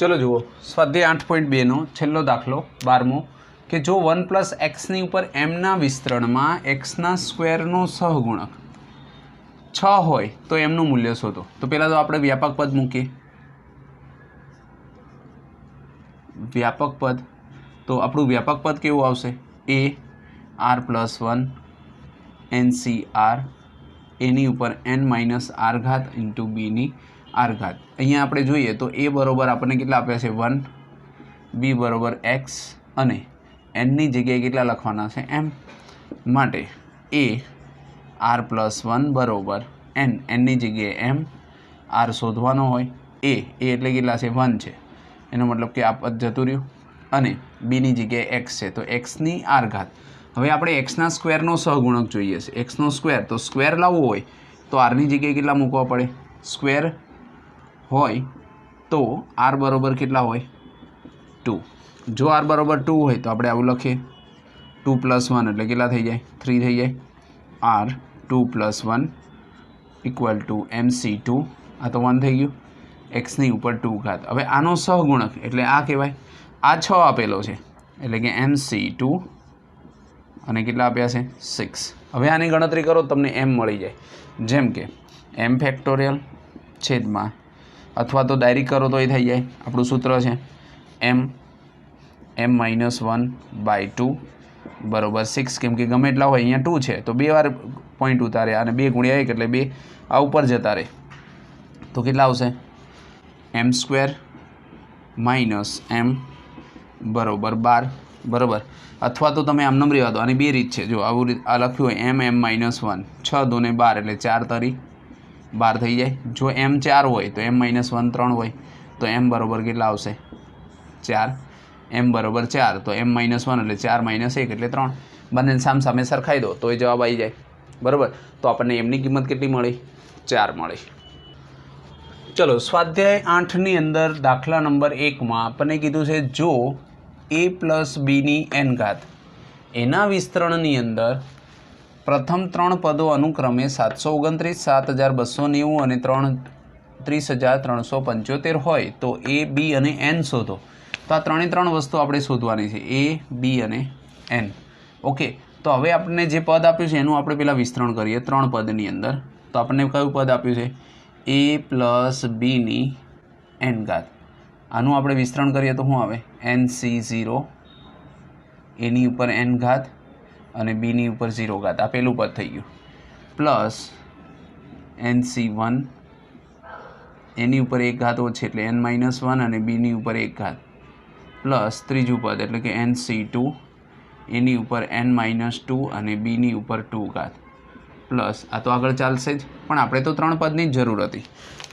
चलो जुओ स्वाध्याय 8.2 नो छेल्लो दाखलो 12मो कि जो 1 + x नी उपर m ना विस्तरण में x ना स्क्वेर नो सहगुणक 6 होय तो m નું મૂલ્ય શોધો। तो पहला तो આપણે વ્યાપક પદ મૂકીએ। व्यापक पद तो આપણું व्यापक पद કેવું આવશે a r+1 ncr એની ઉપર n - r ઘાત * b ની r ઘાત। અહીંયા આપણે જોઈએ તો a બરોબર આપણને કેટલા આપ્યા છે 1, b બરોબર x અને n ની જગ્યાએ કેટલા લખવાના છે m માટે a r+1 બરોબર n ની જગ્યાએ m r શોધવાનો હોય a એટલે કેટલા છે 1 છે એનો મતલબ કે આ પદ જતું રહ્યું અને b ની જગ્યાએ x છે તો x ની r ઘાત। હવે આપણે x ના સ્ક્વેરનો સહગુણક જોઈએ છે x નો સ્ક્વેર તો સ્ક્વેર લાવવો હોય તો r ની જગ્યાએ કેટલા મૂકવા પડે સ્ક્વેર હોય તો r બરોબર કેટલા હોય 2। જો r બરોબર 2 હોય તો આપણે આવું લખીએ 2 + 1 એટલે કેટલા થઈ જાય 3 થઈ જાય r 2 + 1 = mc2 આ તો 1 થઈ ગયું x ની ઉપર 2 ઘાત। હવે આનો સહગુણક એટલે આ કહેવાય આ 6 આપેલો છે એટલે કે mc2 અને કેટલા આપ્યા છે 6। હવે આની ગણતરી કરો તમને m મળી જાય જેમ કે m ફેક્ટોરિયલ છેદમાં અથવા તો ડાયરેક્ટ કરો તો એ થઈ જાય આપણું સૂત્ર છે m -1/2 બરોબર 6 કેમ કે ગમે એટલા હોય અહીંયા 2 છે તો 2 વાર પોઈન્ટ ઉતાર્યા અને 2 × 1 એટલે 2 આ ઉપર જતા રહે તો કેટલા આવશે m² - m બરોબર 12 બરોબર। અથવા તો તમે આમ રહેવા દો આની બે રીત છે જો આવું આ લખ્યું હોય m -1 6 × 2 = 12 એટલે 4 તરી 12 થઈ જાય। જો m 4 હોય તો m -1 3 હોય તો m બરોબર કેટલા આવશે 4 m બરોબર 4 તો m -1 એટલે 4 - 1 એટલે 3 બંને સામસામે સરખાઈ દો તો એ જવાબ આવી જાય બરોબર। તો આપણને m ની કિંમત કેટલી મળી 4 મળી। ચલો સ્વાધ્યાય 8 ની અંદર દાખલા નંબર 1 માં આપણને કીધું છે જો a + b ની n ઘાત એના વિસ્તરણની અંદર પ્રથમ 3 પદો અનુક્રમે 729, 7290 અને 33375 હોય તો a b અને n શોધો। તો આ ત્રણે ત્રણ વસ્તુ આપણે શોધવાની છે a b અને n। ઓકે તો હવે આપણને જે પદ આપ્યું છે એનું આપણે પહેલાં વિસ્તરણ કરીએ 3 પદની અંદર। તો આપણને કયું પદ આપ્યું છે a + b ની n ઘાત। આનું આપણે વિસ્તરણ કરીએ તો શું આવે nc0 એની ઉપર n ઘાત અને b ની ઉપર 0 ઘાત આ પહેલું પદ થઈ ગયું પ્લસ nc1 એની ઉપર 1 ઘાત ઓછી એટલે n - 1 અને b ની ઉપર 1 ઘાત પ્લસ ત્રીજું પદ એટલે કે nc2 એની ઉપર n - 2 અને b ની ઉપર 2 ઘાત પ્લસ આ તો આગળ ચાલશે જ પણ આપણે તો 3 પદની જ જરૂર હતી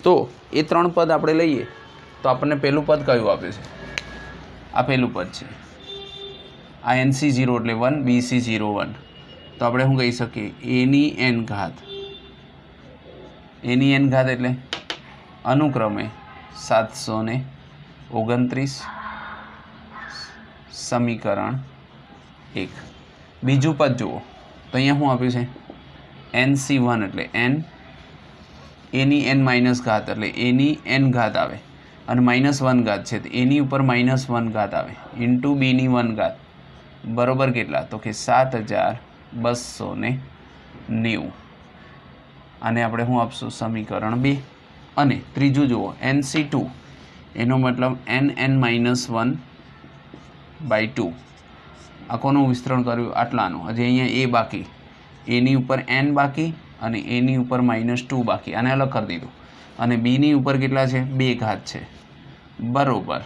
તો એ 3 પદ આપણે લઈએ તો આપણને પહેલું પદ કયું આપ્યું છે આ પહેલું પદ છે આ nc0 એટલે 1 bc0 1 તો આપણે શું કહી શકીએ a ની n ઘાત એટલે અનુક્રમે 729 સમીકરણ 1। બીજું પદ જુઓ તો અહીંયા શું આપ્યું છે nc1 એટલે n a ની n - ઘાત એટલે a ની n ઘાત આવે અને -1 ઘાત છે તો એની ઉપર -1 ઘાત આવે ઇન્ટુ b ની 1 ઘાત બરોબર કેટલા તો કે 7290। આને આપણે શું આપશું સમીકરણ 2। અને ત્રીજું જુઓ nc2 એનો મતલબ n(n-1/2) આ કોનું વિસ્તરણ કર્યું આટલાનું હજી અહીંયા a બાકી એની ઉપર n બાકી અને એની ઉપર -2 બાકી આને અલગ કરી દીધું અને b ની ઉપર કેટલા છે 2 ઘાત છે બરોબર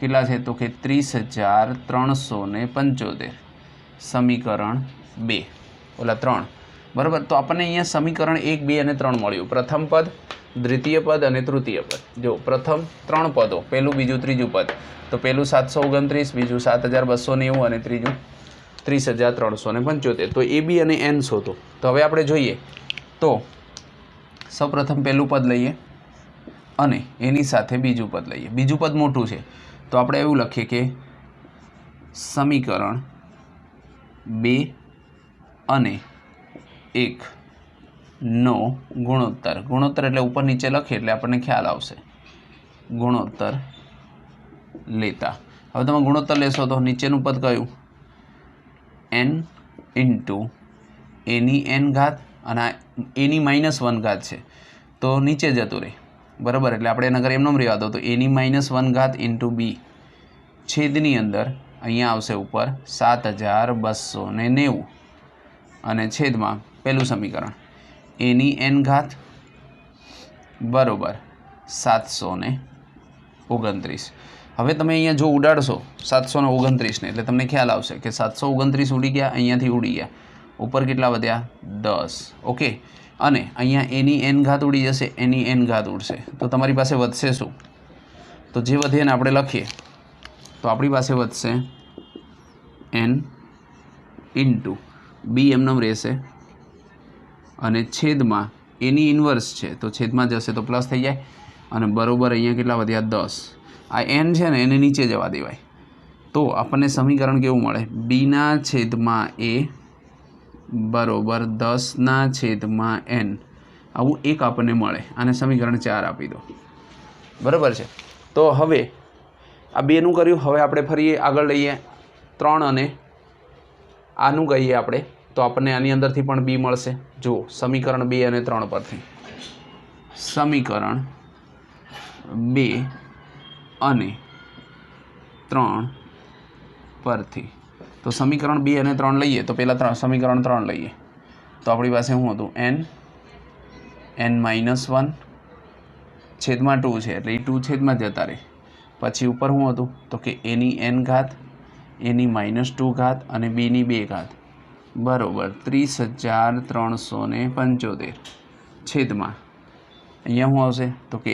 કેટલા છે તો કે 30375 સમીકરણ 2 ઓલા 3 બરાબર। તો આપણને અહીંયા સમીકરણ 1, 2 અને 3 મળ્યું પ્રથમ પદ દ્વિતીય પદ અને તૃતીય પદ। જો પ્રથમ 3 પદો પહેલું બીજું ત્રીજું પદ તો પહેલું 729 બીજું 7290 અને ત્રીજું 30375 તો a b અને n શોધો। તો હવે આપણે જોઈએ તો સૌપ્રથમ પહેલું પદ લઈએ અને એની સાથે બીજું પદ લઈએ। બીજું પદ મોટું છે તો આપણે એવું લખીએ કે સમીકરણ 2 અને 1 નો ગુણોત્તર એટલે ઉપર નીચે લખીએ એટલે આપણને ખ્યાલ આવશે ગુણોત્તર લેતા. હવે તમે ગુણોત્તર લેશો તો નીચેનું પદ કયું? n ઇન્ટુ એની n ઘાત અને એની -1 ઘાત છે તો નીચે જતું રહે, બરાબર. એટલે આપણે એના ઘરે એમનો રહેવા દો તો એની -1 ઘાત ઇન્ટુ બી છેદની અંદર અહીંયા આવશે ઉપર 7290 અને છેદમાં પહેલું સમીકરણ એની n ઘાત બરાબર 729. હવે તમે અહીંયા જો ઉડાડશો 729 ને એટલે તમને ખ્યાલ આવશે કે 729 ઉડી ગયા, અહીંયાથી ઉડી ગયા, ઉપર કેટલા વધ્યા? 10. ઓકે. અને અહીંયા એની n ઘાત ઉડી જશે, એની n ઘાત ઉડશે તો તમારી પાસે વધશે શું? તો જે વધે ને આપણે લખીએ તો આપણી પાસે વધશે n ઇન્ટુ બી એમનેમ રહેશે અને છેદમાં એની ઇન્વર્સ છે તો છેદમાં જશે તો પ્લસ થઈ જાય અને બરાબર અહીંયા કેટલા વધ્યા? 10. આ n છે ને એને નીચે જવા દેવાય તો આપણને સમીકરણ કેવું મળે? બીના છેદમાં એ બરાબર 10ના છેદમાં n. આવું એક આપણને મળે. આને સમીકરણ 4 આપી દો, બરાબર છે. તો હવે આ બેનું કર્યું. હવે આપણે ફરી આગળ લઈએ 3 અને આનું કહીએ આપણે તો આપણને આની અંદરથી પણ બી મળશે. જુઓ સમીકરણ 2 અને 3 પરથી. સમીકરણ 2 અને 3 પરથી તો સમીકરણ 2 અને 3 લઈએ તો પહેલાં સમીકરણ 3 લઈએ તો આપણી પાસે શું હતું? n -1 છેદમાં 2 છે એટલે એ 2 છેદમાં જતા રહે. પછી ઉપર શું હતું તો કે એની n ઘાત, એની -2 ઘાત અને બીની 2 ઘાત બરાબર 30,375 છેદમાં અહીંયા શું આવશે તો કે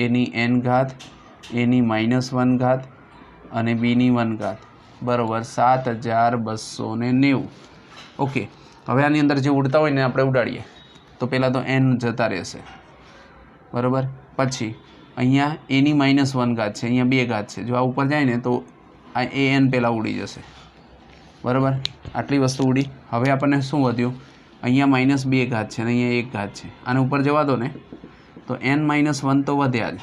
એની n ઘાત, એની -1 ઘાત અને બીની 1 ઘાત બરાબર 7290. ઓકે. હવે આની અંદર જે ઉડતા હોય ને આપણે ઉડાડીએ તો પહેલાં તો n જતા રહેશે, બરાબર. પછી અહીંયા એની -1 ઘાત છે, અહીંયા 2 ઘાત છે. જો આ ઉપર જાય ને તો આ an પહેલાં ઉડી જશે, બરાબર. આટલી વસ્તુ ઉડી. હવે આપણને શું વધ્યું? અહીંયા -2 ઘાત છે અને અહીંયા 1 ઘાત છે. આને ઉપર જવા દો ને તો n -1 તો વધ્યા જ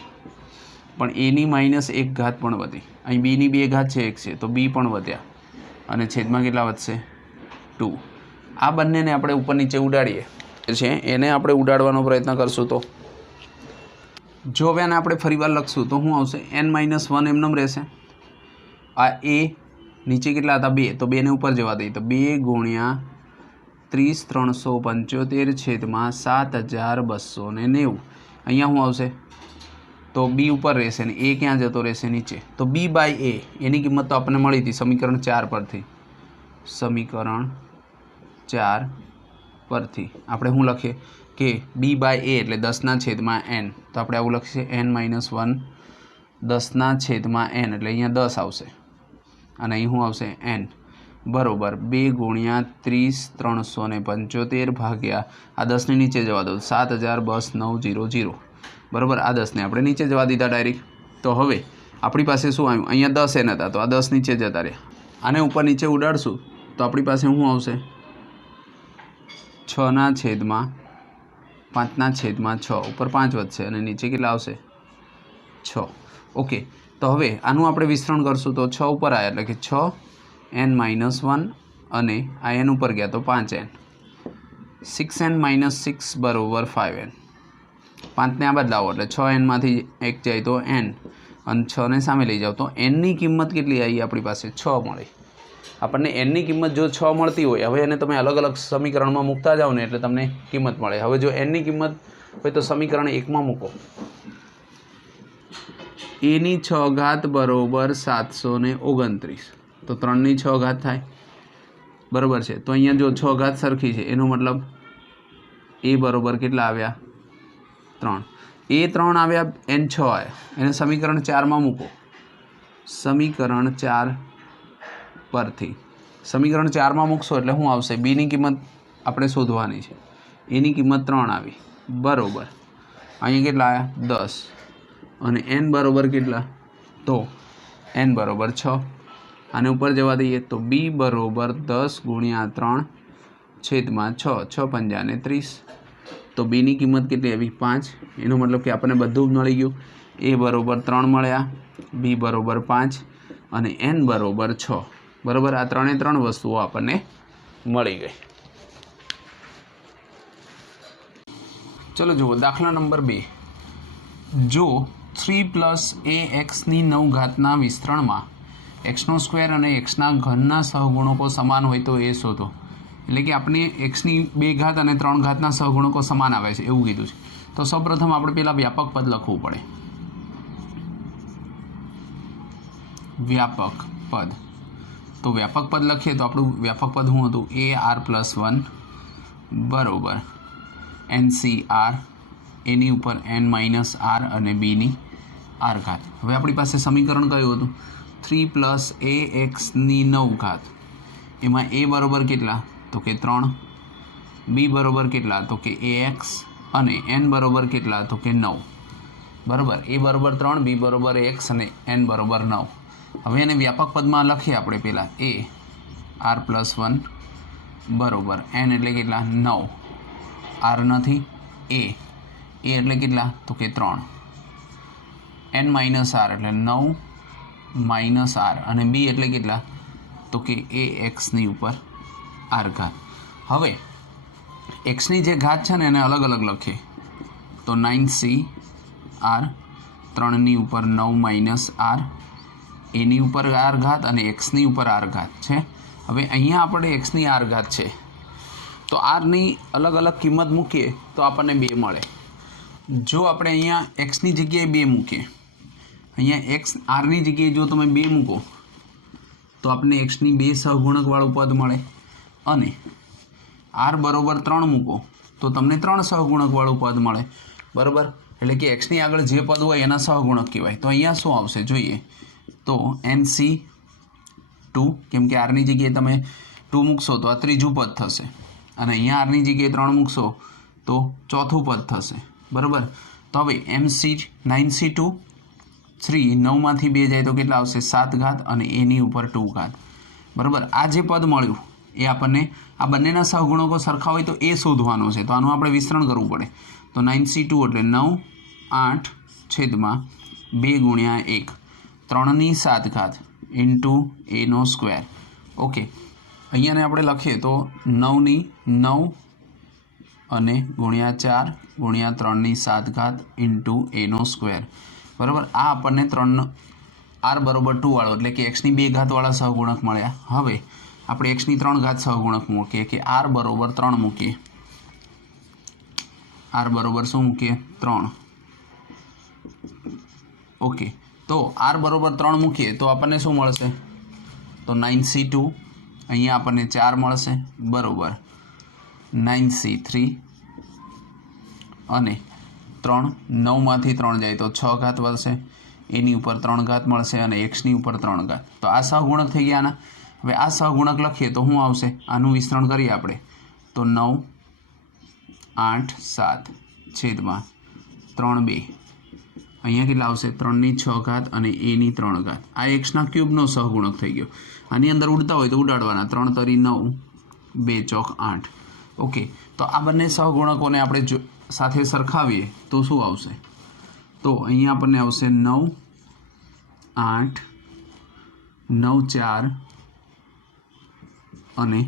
પણ એની -1 ઘાત પણ વધી. અહીં બીની 2 ઘાત છે, 1 છે તો બી પણ વધ્યા અને છેદમાં કેટલા વધશે? 2. આ બંનેને આપણે ઉપર નીચે ઉડાડીએ છે, એને આપણે ઉડાડવાનો પ્રયત્ન કરશું તો જો હવે આને આપણે ફરીવાર લખશું તો શું આવશે? n -1 એમનેમ રહેશે. આ એ નીચે કેટલા હતા? 2 તો 2ને ઉપર જવા દઈએ તો 2 ગુણ્યા 30,375 છેદમાં 7290. અહીંયા શું આવશે? તો બી ઉપર રહેશે ને એ ક્યાં જતો રહેશે? નીચે. તો બી બાય એ એની કિંમત તો આપણને મળી હતી સમીકરણ 4 પરથી. સમીકરણ 4 પરથી આપણે શું લખીએ કે બી બાય એ એટલે 10ના છેદમાં n. તો આપણે આવું લખીએ n -1 10ના છેદમાં n એટલે અહીંયા 10 આવશે અને અહીં શું આવશે? n બરાબર 2 ગુણ્યા 30,375 ભાગ્યા આ 10ને નીચે જવા દો 72,900 બરાબર. આ 10ને આપણે નીચે જવા દીધા ડાયરેક્ટ. તો હવે આપણી પાસે શું આવ્યું? અહીંયા 10 n હતા તો આ 10 નીચે જતા રહ્યા. આને ઉપર નીચે ઉડાડશું તો આપણી પાસે શું આવશે? 6ના છેદમાં 5ના છેદમાં 6 ઉપર 5 વધશે અને નીચે કેટલા આવશે? 6. ઓકે. તો હવે આનું આપણે વિસ્તરણ કરશું તો 6 ઉપર આવ્યા એટલે કે 6n -1 અને આ n ઉપર ગયા તો 5n. 6n - 6 બરાબર 5n. 5ને આ બદલાવો એટલે 6n માંથી 1 જાય તો n અને 6ને સામે લઈ જાઓ તો nની કિંમત કેટલી આવી? આપણી પાસે 6 મળી. આપણને nની કિંમત જો 6 મળતી હોય, હવે એને તમે અલગ અલગ સમીકરણમાં મૂકતા જાઓ ને એટલે તમને કિંમત મળે. હવે જો nની કિંમત હોય તો સમીકરણ 1માં મૂકો. એની 6 ઘાત બરાબર 729 તો 3ની 6 ઘાત થાય, બરાબર છે. તો અહીંયા જો 6 ઘાત સરખી છે એનો મતલબ એ બરાબર કેટલા આવ્યા? 3. એ 3 આવ્યા, n 6 આવ્યા. એને સમીકરણ 4માં મૂકો. સમીકરણ 4 પરથી સમીકરણ 4માં મૂકશો એટલે શું આવશે? બીની કિંમત આપણે શોધવાની છે. એની કિંમત 3 આવી બરાબર. અહીંયા કેટલા આવ્યા? 10 અને n બરાબર કેટલા? તો n બરાબર 6. આને ઉપર જવા દઈએ તો બી બરાબર 10 ગુણ્યા 3 છેદમાં 6 6 × 5 = 30 तो बीनी किंमत केटली आवी 5। एनो मतलब कि आपने बधुं मळी गयुं। ए बरोबर 3 मळ्या, बी बरोबर 5 અને एन बरोबर 6। बराबर आ 3 वस्तुओं आपने मळी गई। चलो जुओ दाखला नंबर 2। जो 3 + ax ની 9 ઘાતના વિસ્તરણમાં एक्सનો સ્ક્વેર અને एक्सના ઘનના સહગુણકો સમાન હોય તો એ શોધો। એટલે કે આપણે एक्सની 2 ઘાત અને 3 ઘાતના સહગુણકો સમાન આવે છે એવું કીધું છે। તો સૌપ્રથમ આપણે પેલા વ્યાપક પદ લખવું પડે। व्यापक पद तो व्यापक पद लखीए तो આપણું व्यापक पद શું હતું ar+1 बराबर NCR એની ઉપર n-r અને b ની r ઘાત। હવે આપણી પાસે સમીકરણ કયું હતું 3 + ax ની 9 ઘાત। એમાં a બરાબર કેટલા તો કે 3, b બરાબર કેટલા તો કે ax અને n બરાબર કેટલા તો કે 9। બરાબર a બરાબર 3, b બરાબર x અને n બરાબર 9। હવે એને વ્યાપક પદમાં લખીએ આપણે પહેલાં a r+1 બરાબર n એટલે કેટલા 9, r નથી a એટલે કેટલા તો કે 3, n-r એટલે 9 - r અને b એટલે કેટલા તો કે ax ની ઉપર r ઘાત। હવે x ની જે ઘાત છે ને એને અલગ અલગ લખીએ તો 9cr 3 ની ઉપર 9 - r એની ઉપર r ઘાત અને x ની ઉપર r ઘાત છે। હવે અહીંયા આપણે x ની r ઘાત છે તો r ની અલગ અલગ કિંમત મૂકીએ તો આપણને 2 મળે। જો આપણે અહીંયા x ની જગ્યાએ 2 મૂકીએ, અહીંયા x r ની જગ્યાએ જો તમે 2 મૂકો તો આપણને x ની 2 સહગુણકવાળું પદ મળે અને r બરાબર 3 મૂકો તો તમને 3 સહગુણકવાળું પદ મળે। બરાબર એટલે કે x ની આગળ જે પદ હોય એના સહગુણક કહેવાય। તો અહીંયા શું આવશે જોઈએ તો NC2 કેમ કે r ની જગ્યાએ તમે 2 મૂકશો તો આ ત્રીજું પદ થશે અને અહીંયા r ની જગ્યાએ 3 મૂકશો તો ચોથું પદ થશે। બરાબર તો હવે MC9C2 3 9માંથી 2 જાય તો કેટલા આવશે 7 ઘાત અને એની ઉપર 2 ઘાત। બરાબર આ જે પદ મળ્યું એ આપણને આ બંનેના સહગુણકો સરખા હોય તો એ શોધવાનો છે। તો આનું આપણે વિસ્તરણ કરવું પડે તો 9C2 એટલે 9 8 છેદમાં 2 × 1 3 ની 7 ઘાત ઇન્ટુ એનો સ્ક્વેર। ઓકે અહીંયાને આપણે લખીએ તો 9 ની 9 અને ગુણ્યા 4 ગુણ્યા 3 ની 7 ઘાત ઇન્ટુ એનો સ્ક્વેર। બરાબર આ આપણને 3 r બરાબર 2 વાળો એટલે કે x ની 2 ઘાતવાળા સહગુણક મળ્યા। હવે આપણે x ની 3 ઘાત સહગુણક મૂકીએ કે r બરાબર 3 મૂકીએ, r બરાબર શું મૂકીએ 3। ઓકે તો r બરાબર 3 મૂકીએ તો આપણને શું મળશે તો 9c2 અહીંયા આપણને 4 મળશે બરાબર 9c3 અને 3 9માંથી 3 જાય તો 6 ઘાત વધશે એની ઉપર 3 ઘાત મળશે અને x ની ઉપર 3 ઘાત। તો આ સહગુણક થઈ ગયા આના। હવે આ સહગુણક લખીએ તો શું આવશે આનું વિસ્તરણ કરીએ આપણે તો 9 8 7 છેદમાં 3 2 અહીંયા કેટલા આવશે 3 ની 6 ઘાત અને એની 3 ઘાત। આ એક્સના ક્યુબનો સહગુણક થઈ ગયો। આની અંદર ઉડતા હોય તો ઉડાડવાના 3 તરી 9 2 ચોક 8। ઓકે તો આ બંને સહગુણકોને આપણે સાથે સરખાવીએ તો શું આવશે તો અહીંયા આપણને આવશે 9 8 9 4 અને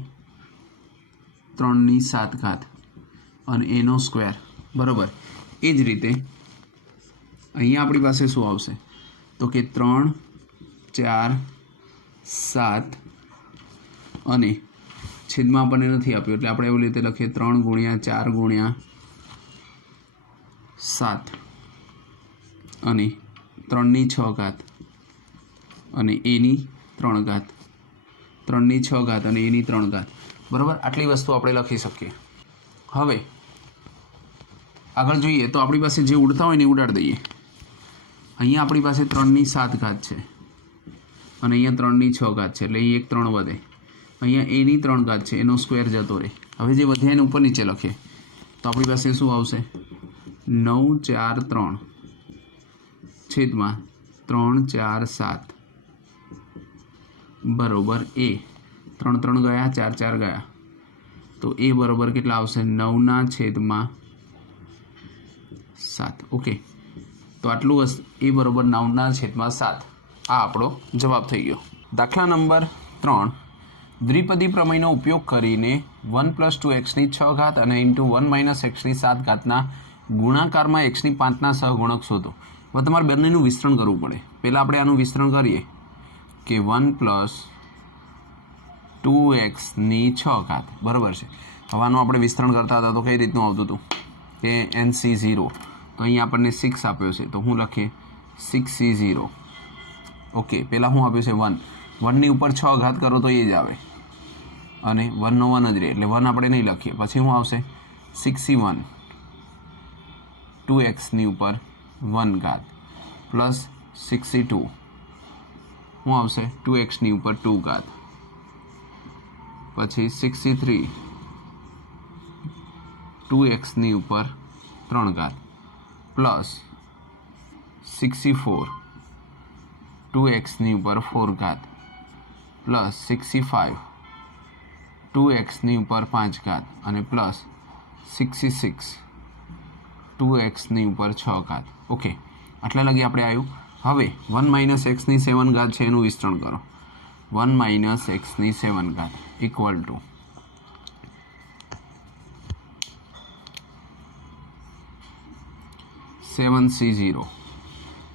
3 ની 7 ઘાત અને એનો સ્ક્વેર। બરાબર એ જ રીતે અહીંયા આપણી પાસે શું આવશે તો કે 3 4 7 અને છેદમાં આપણને નથી આપ્યું એટલે આપણે એવી રીતે લખીએ 3 × 4 × 7 અને 3 ની 6 ઘાત અને એની 3 ઘાત 3 ની 6 ઘાત અને એની 3 ઘાત। બરાબર આટલી વસ્તુ આપણે લખી શકીએ। હવે આગળ જોઈએ તો આપણી પાસે જે ઉડતા હોય ને ઉડાડી દઈએ। અહીંયા આપણી પાસે 3 ની 7 ઘાત છે અને અહીંયા 3 ની 6 ઘાત છે એટલે અહીં 1 3 વધે। અહીંયા એની 3 ઘાત છે એનો સ્ક્વેર જતો રહે। હવે જે વધ્યા એને ઉપર નીચે લખીએ તો આપણી પાસે શું આવશે 9 4 3 છેદમાં 3 4 7 બરાબર એ 3 3 ગયા 4 4 ગયા તો એ બરાબર કેટલા આવશે 9 ના છેદમાં 7. ઓકે, તો આટલું એ બરાબર 9/7. આ આપણો જવાબ થઈ ગયો. દાખલા નંબર 3. દ્વિપદી પ્રમેયનો ઉપયોગ કરીને 1 + 2x ની 6 ઘાત અને × 1 - x ની 7 ઘાતના ગુણાકારમાં x ની 5ના સહગુણક શોધો. હવે તમારે બંનેનું વિસ્તરણ કરવું પડે. પહેલાં આપણે આનું વિસ્તરણ કરીએ કે 1 + 2x ની 6 ઘાત બરાબર છે. હવે આનું આપણે વિસ્તરણ કરતા હતા તો કઈ રીતનું આવતું હતું કે NC0, તો અહીંયા આપણને 6 આપ્યો છે તો હું લખીએ 6C0. ઓકે, પહેલાં શું આપ્યું છે 1. 1ની ઉપર 6 ઘાત કરો તો એ જ આવે અને 1 નો 1 જ રહે એટલે 1 આપણે નહીં લખીએ. પછી શું આવશે 6C1 2xની ઉપર 1 ઘાત પ્લસ 6C2 શું આવશે 2xની ઉપર 2 ઘાત પછી 6C3 2xની ઉપર 3 ઘાત પ્લસ 6C4 2xની ઉપર 4 ઘાત પ્લસ 6C5 2xની ઉપર 5 ઘાત અને પ્લસ 6C6 2xની ઉપર 6 ઘાત. ઓકે, આટલા લગી આપણે આવ્યું. હવે 1 - x ની 7 ઘાત છે એનું વિસ્તરણ કરો. 1 - x ની 7 ઘાત ઇક્વલ ટુ 7C0.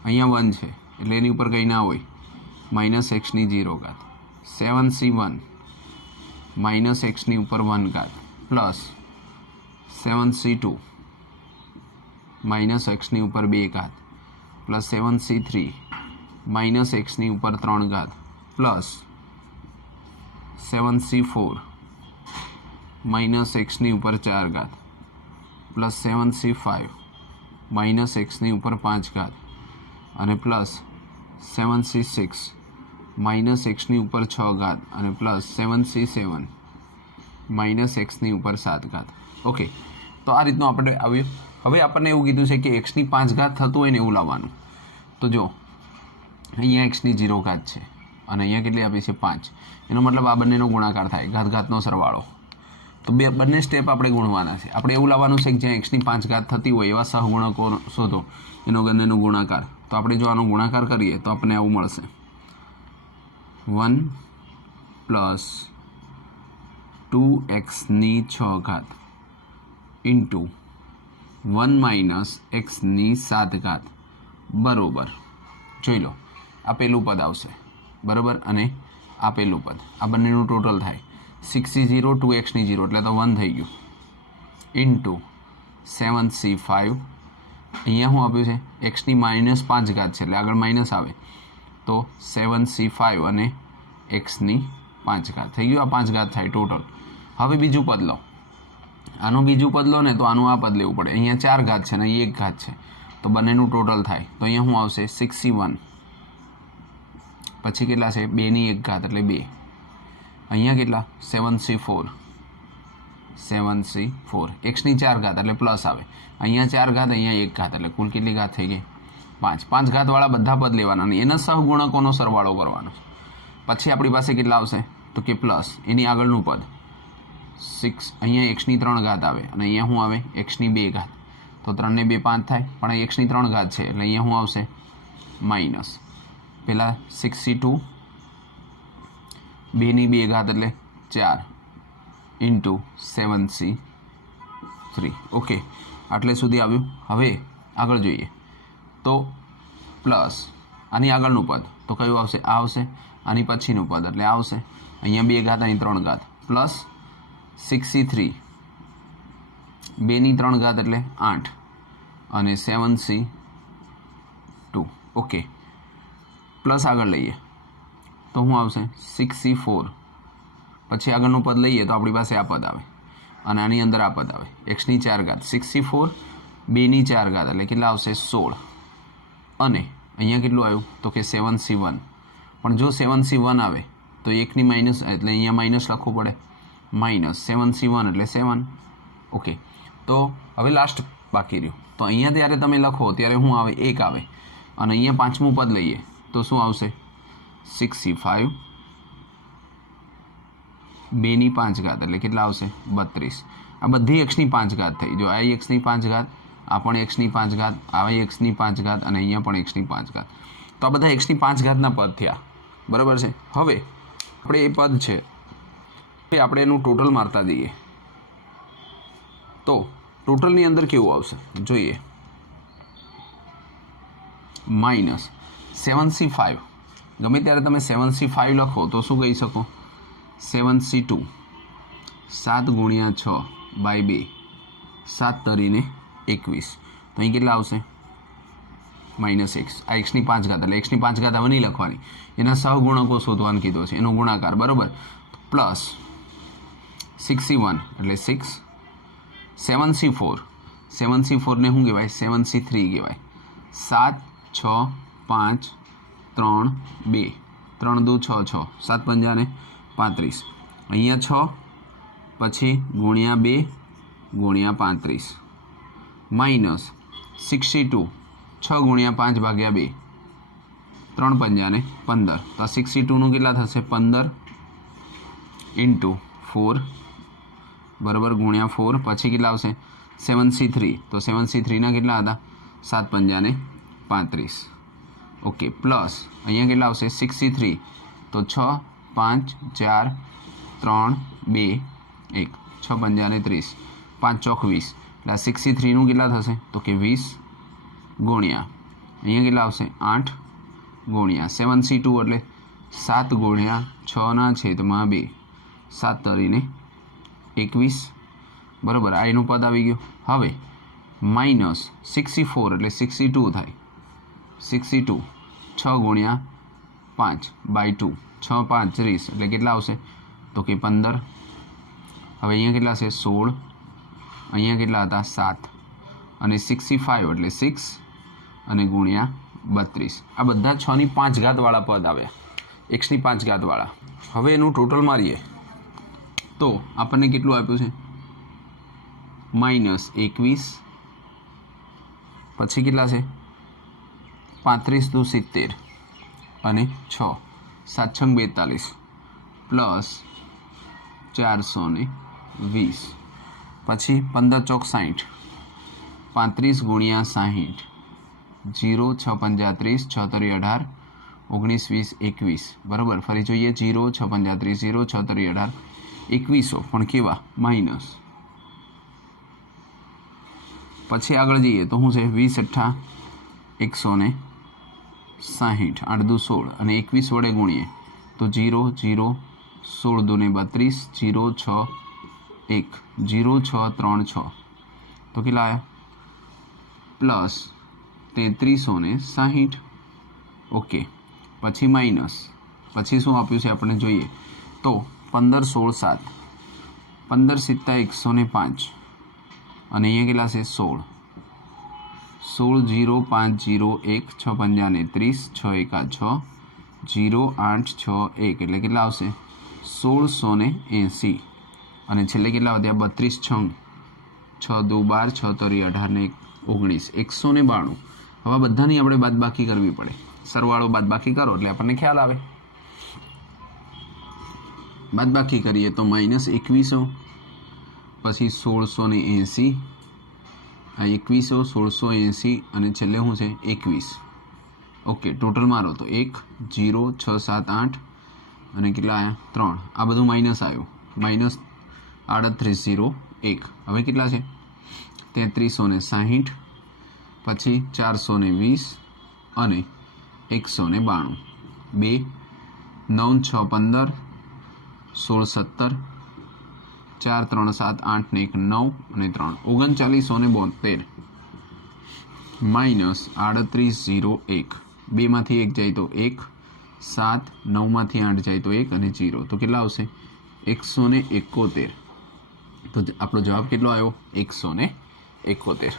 અહીંયા 1 છે એટલે એની ઉપર કંઈ ના હોય -x ની 0 ઘાત 7C1 -x ની ઉપર 1 ઘાત પ્લસ 7C2 -x ની ઉપર 2 ઘાત પ્લસ 7C3 -x ની ઉપર 3 ઘાત પ્લસ 7C4 -x ની ઉપર 4 ઘાત પ્લસ 7C5 -x ની ઉપર 5 ઘાત અને પ્લસ 7C6 -x ની ઉપર 6 ઘાત અને પ્લસ 7C7 -x ની ઉપર 7 ઘાત. ઓકે, તો આ રીતનું આપણે આવ્યું. હવે આપણને એવું કીધું છે કે x ની 5 ઘાત થતું હોય ને એવું લાવવાનું. તો જો અહીંયા x ની 0 ઘાત છે અને અહીંયા કેટલી આપી છે 5. એનો મતલબ આ બંનેનો ગુણાકાર થાય, ઘાતનો સરવાળો. તો બંને સ્ટેપ આપણે ગુણવાના છે. આપણે એવું લાવવાનું છે કે જ્યાં x ની 5 ઘાત થતી હોય એવા સહગુણકો શોધો, એનો બંનેનો ગુણાકાર. તો આપણે જો આનો ગુણાકાર કરીએ તો આપણને આવું મળશે 1 + 2x ની 6 ઘાત ઇન્ટુ 1 - x ની 7 ઘાત બરાબર. જોઈ લો, આ પહેલું પદ આવશે બરાબર અને આ પહેલું પદ, આ બંનેનું ટોટલ થાય 6C0 2x ની 0 એટલે તો 1 થઈ ગયું ઇન્ટુ 7C5. અહીંયા શું આપ્યું છે x ની -5 ઘાત છે એટલે આગળ માઇનસ આવે તો 7C5 અને x ની 5 ઘાત થઈ ગયું. આ 5 ઘાત થાય ટોટલ. હવે બીજું પદ લો, આનું બીજું પદ લો ને તો આનું આ પદ લેવું પડે. અહીંયા 4 ઘાત છે ને અહીં 1 ઘાત છે તો બંનેનું ટોટલ થાય તો અહીંયા શું આવશે 6C1 પછી કેટલા છે 2 ની 1 ઘાત એટલે 2. અહીંયા કેટલા 7C4 x ની 4 ઘાત એટલે પ્લસ આવે. અહીંયા 4 ઘાત અહીંયા 1 ઘાત એટલે કુલ કેટલી ઘાત થઈ ગઈ 5. 5 ઘાતવાળા બધા પદ લેવાના અને એના સહગુણકોનો સરવાળો કરવાનો. પછી આપણી પાસે કેટલા આવશે તો કે પ્લસ એની આગળનું પદ 6. અહીંયા x ની 3 ઘાત આવે અને અહીંયા શું આવે x ની 2 ઘાત. તો 3 ને 2 5 થાય પણ x ની 3 ઘાત છે એટલે અહીંયા શું આવશે માઇનસ. પહેલાં 6C2 2 ની 2 ઘાત એટલે 4 ઇન્ટુ 7C3. ઓકે, આટલે સુધી આવ્યું. હવે આગળ જોઈએ તો પ્લસ આની આગળનું પદ તો કયું આવશે આ આવશે. આની પછીનું પદ એટલે આવશે અહીંયા 2 ઘાત અહીં 3 ઘાત પ્લસ 6C3 2 ની 3 ઘાત એટલે 8 અને 7C2. ઓકે, પ્લસ આગળ લઈએ તો શું આવશે 6C4 પછી આગળનું પદ લઈએ તો આપણી પાસે આ પદ આવે અને આની અંદર આ પદ આવે x ની 4 ઘાત 6C4 2 ની 4 ઘાત એટલે કેટલા આવશે 16 અને અહીંયા કેટલું આવ્યું તો કે 7C1. પણ જો 7C1 આવે તો 1 ની માઇનસ એટલે અહીંયા માઇનસ લખવું પડે -7C1 એટલે 7. ઓકે, તો હવે લાસ્ટ બાકી રહ્યું. તો અહીંયા જ્યારે તમે લખો ત્યારે શું આવે 1 આવે અને અહીંયા પાંચમું પદ લઈએ તો શું આવશે 6C5 2 ની 5 ઘાત એટલે કેટલા આવશે 32. આ બધી x ની 5 ઘાત થઈ. જો આ x ની 5 ઘાત આ પણ એક્સની 5 ઘાત, આ એક્સની 5 ઘાત અને અહીંયા પણ એક્સની 5 ઘાત. તો આ બધા એક્સની 5 ઘાતના પદ થયા, બરાબર છે. હવે આપણે એ પદ છે એ આપણે એનું ટોટલ મારતા જઈએ તો ટોટલની અંદર કેવું આવશે જોઈએ. -7c5, ગમે ત્યારે તમે 7c5 લખો તો શું કહી શકો, 7c2, 7 × 6/2, 7 તરીને 21. તો અહીં કેટલા આવશે -x. આ એક્સની 5 ઘાત એટલે એક્સની 5 ઘાત હવે નહીં લખવાની, એના સહગુણકો શોધવાનું કીધો છે, એનો ગુણાકાર, બરાબર. પ્લસ 6c1 એટલે 6, 7c4, 7c4 ને શું કહેવાય, 7c3 કહેવાય. 7, 6, 5, 3, 2, 3 × 2 = 6, 7 × 5 = 35. અહીંયા 6 પછી ગુણ્યા 2 ગુણ્યા 35 માઇનસ 62, 6 × 5/2, 3 × 5 = 15. તો આ 62નું કેટલા થશે 15 × 4, બરાબર, ગુણ્યા 4. પછી કેટલા આવશે 7c3, તો 7c3ના કેટલા હતા 7 × 5 = 35. ઓકે, પ્લસ અહીંયા કેટલા આવશે 6c3, તો 6, 5, 4, 3, 2, 1, 6 × 5 = 30, 5 × 4 = 20. એટલે આ 6c3નું કેટલા થશે તો કે 20 ગુણ્યા અહીંયા કેટલા આવશે 8 ગુણ્યા 7c2 એટલે 7 × 6/2, 7 તરીને 21, બરાબર. આ એનું પદ આવી ગયું. હવે માઇનસ 6c4 એટલે 62 થાય, 62, 6 × 5/2, 6, 5, 30 એટલે કેટલા આવશે તો કે 15. હવે અહીંયા કેટલા છે 16, અહીંયા કેટલા હતા 7 અને 6c5 એટલે 6 અને ગુણ્યા 32. આ બધા 6ની 5 ઘાતવાળા પદ આવ્યા, એક્સની 5 ઘાતવાળા. હવે એનું ટોટલ મારીએ તો આપણને કેટલું આપ્યું છે -21, પછી કેટલા છે 35 × 2 = 70 અને 6, 7 × 6 = 42 પ્લસ 420, પછી 15 × 4 = 60, 35 × 60, 0, 6 × 5 = 30, 6 × 3 = 18, 19, 20, 21, બરાબર. ફરી જોઈએ 0, 6 × 5 = 30, 0, 6 × 3 = 18, 2100 પણ કેવા માઇનસ. પછી આગળ જઈએ તો શું છે 20, 8, 160, 8 × 2 = 16 અને 21 વડે ગુણીએ તો 0, 0, 16 × 2 = 32, 0, 6, 1, 0, 6, 3, 6 તો કેટલા આવ્યા પ્લસ 3360. ઓકે, પછી માઇનસ, પછી શું આપ્યું છે આપણે જોઈએ તો 15, 16, 7, 15, 7, 105 અને અહીંયા કેટલા છે 16, 16, 0, 5, 0, 1, 6 × 5 = 30, 6, 1, 6, 0, 8, 6, 1 એટલે કેટલા આવશે 1680 અને છેલ્લે કેટલા વધ્યા 32, 6, 2, 12, 6 × 3 = 18 ને 19, 192. હવે બધાની આપણે બાદબાકી કરવી પડે, સરવાળો બાદબાકી કરો એટલે આપણને ખ્યાલ આવે. બાદબાકી કરીએ તો -2100, પછી 1680, આ 2100, 1680 અને છેલ્લે શું છે 21. ઓકે, ટોટલ મારો તો 1, 0, 6, 7, 8 અને કેટલા આવ્યા 3. આ બધું માઇનસ આવ્યું, -3801. હવે કેટલા છે 3360, પછી 420 અને 192. 2, 9, 6, 15, 16, 17, 4, 3, 7, 8 ને 1, 9 અને 3, 3972 -3801. 2માંથી 1 જાય તો 1, 7, 9માંથી 8 જાય તો 1 અને 0 તો કેટલા આવશે 171. તો આપણો જવાબ કેટલો આવ્યો 171.